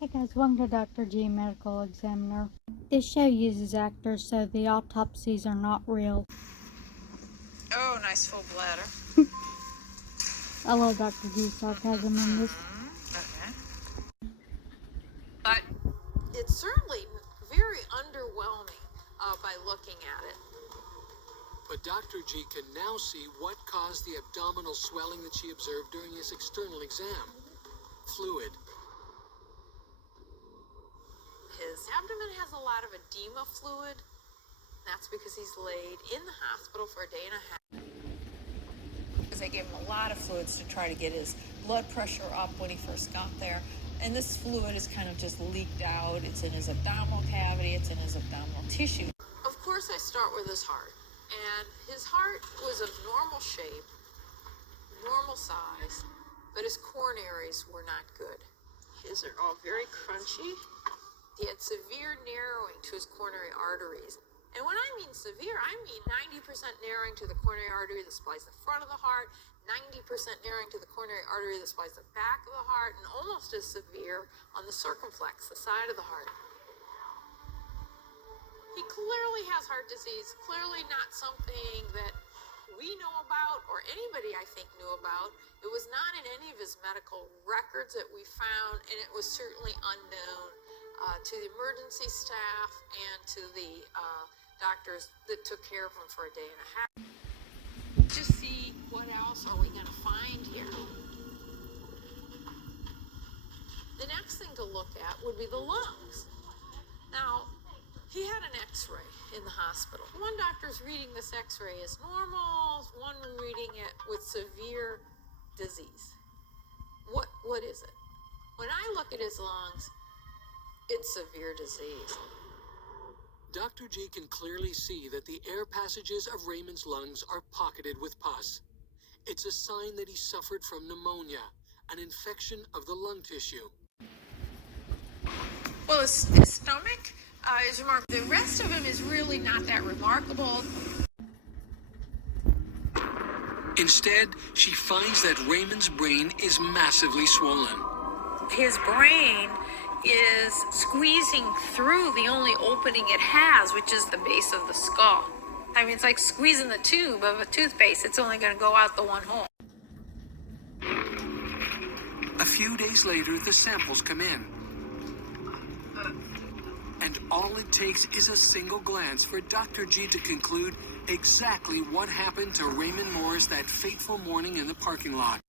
Hey guys, welcome to Dr. G Medical Examiner. This show uses actors, so the autopsies are not real. Oh, nice full bladder. I love Dr. G's sarcasm in this. Okay. But it's certainly very underwhelming by looking at it. But Dr. G can now see what caused the abdominal swelling that she observed during his external exam. Fluid. His abdomen has a lot of edema fluid. That's because he's laid in the hospital for a day and a half. Because they gave him a lot of fluids to try to get his blood pressure up when he first got there. And this fluid is kind of just leaked out. It's in his abdominal cavity. It's in his abdominal tissue. Of course, I start with his heart. And his heart was of normal shape, normal size, but his coronaries were not good. His are all very crunchy. He had severe narrowing to his coronary arteries. And when I mean severe, I mean 90% narrowing to the coronary artery that supplies the front of the heart, 90% narrowing to the coronary artery that supplies the back of the heart, and almost as severe on the circumflex, the side of the heart. He clearly has heart disease, clearly not something that we know about or anybody I think knew about. It was not in any of his medical records that we found, and it was certainly unknown to the emergency staff and to the doctors that took care of him for a day and a half. Just see what else are we going to find here. The next thing to look at would be the lungs. Now, he had an x-ray in the hospital. One doctor's reading this x-ray as normal, one reading it with severe disease. What is it? When I look at his lungs, it's severe disease. Dr. G can clearly see that the air passages of Raymond's lungs are pocketed with pus. It's a sign that he suffered from pneumonia, an infection of the lung tissue. Well, his stomach is remarkable. The rest of him is really not that remarkable. Instead, she finds that Raymond's brain is massively swollen. His brain is squeezing through the only opening it has, which is the base of the skull. I mean, it's like squeezing the tube of a toothpaste. It's only going to go out the one hole. A few days later, the samples come in. And all it takes is a single glance for Dr. G to conclude exactly what happened to Raymond Morris that fateful morning in the parking lot.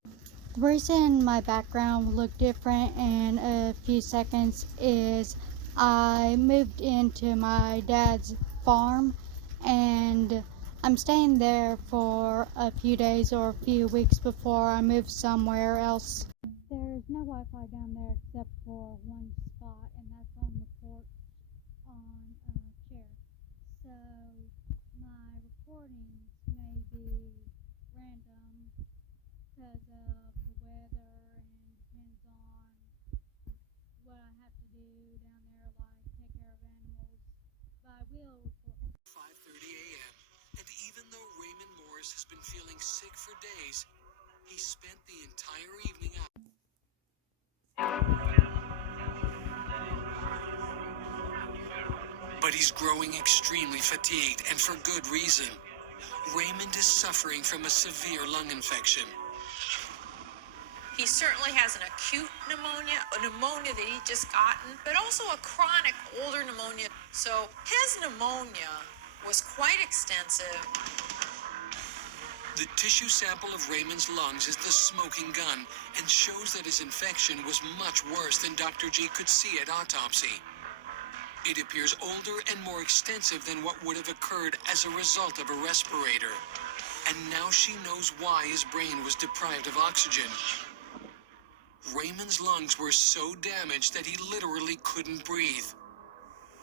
The reason my background looked different in a few seconds is I moved into my dad's farm and I'm staying there for a few days or a few weeks before I move somewhere else. There's no Wi-Fi down there except for one spot, and that's on the porch on a chair. So my recordings may be random because of the weather and depends on what I have to do down there, like take care of animals. But I will record. 5:30 a.m. And even though Raymond Morris has been feeling sick for days, he spent the entire evening out. But he's growing extremely fatigued, and for good reason. Raymond is suffering from a severe lung infection. He certainly has an acute pneumonia, a pneumonia that he just gotten, but also a chronic older pneumonia. So his pneumonia was quite extensive. The tissue sample of Raymond's lungs is the smoking gun and shows that his infection was much worse than Dr. G could see at autopsy. It appears older and more extensive than what would have occurred as a result of a respirator. And now she knows why his brain was deprived of oxygen. Raymond's lungs were so damaged that he literally couldn't breathe.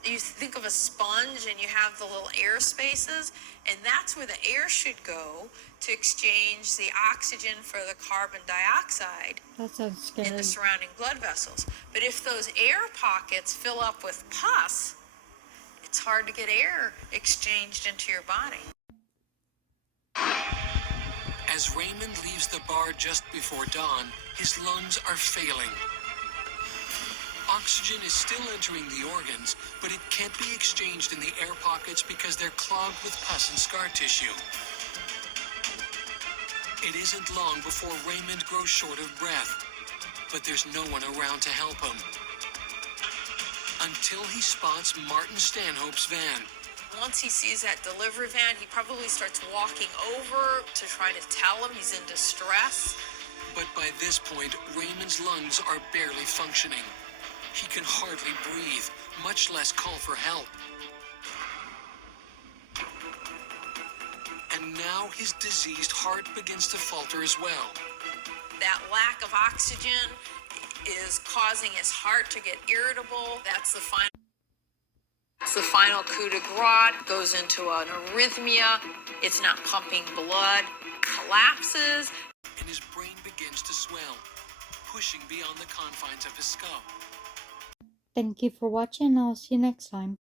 You think of a sponge and you have the little air spaces, and that's where the air should go to exchange the oxygen for the carbon dioxide That sounds scary. in the surrounding blood vessels. But if those air pockets fill up with pus, it's hard to get air exchanged into your body. As Raymond leaves the bar just before dawn, his lungs are failing. Oxygen is still entering the organs, but it can't be exchanged in the air pockets because they're clogged with pus and scar tissue. It isn't long before Raymond grows short of breath, but there's no one around to help him. Until he spots Martin Stanhope's van. Once he sees that delivery van, he probably starts walking over to try to tell him he's in distress. But by this point, Raymond's lungs are barely functioning. He can hardly breathe, much less call for help. And now his diseased heart begins to falter as well. That lack of oxygen is causing his heart to get irritable. That's the final coup de grace. Goes into an arrhythmia. It's not pumping blood. Collapses. And his brain begins to swell, pushing beyond the confines of his skull. Thank you for watching. I'll see you next time.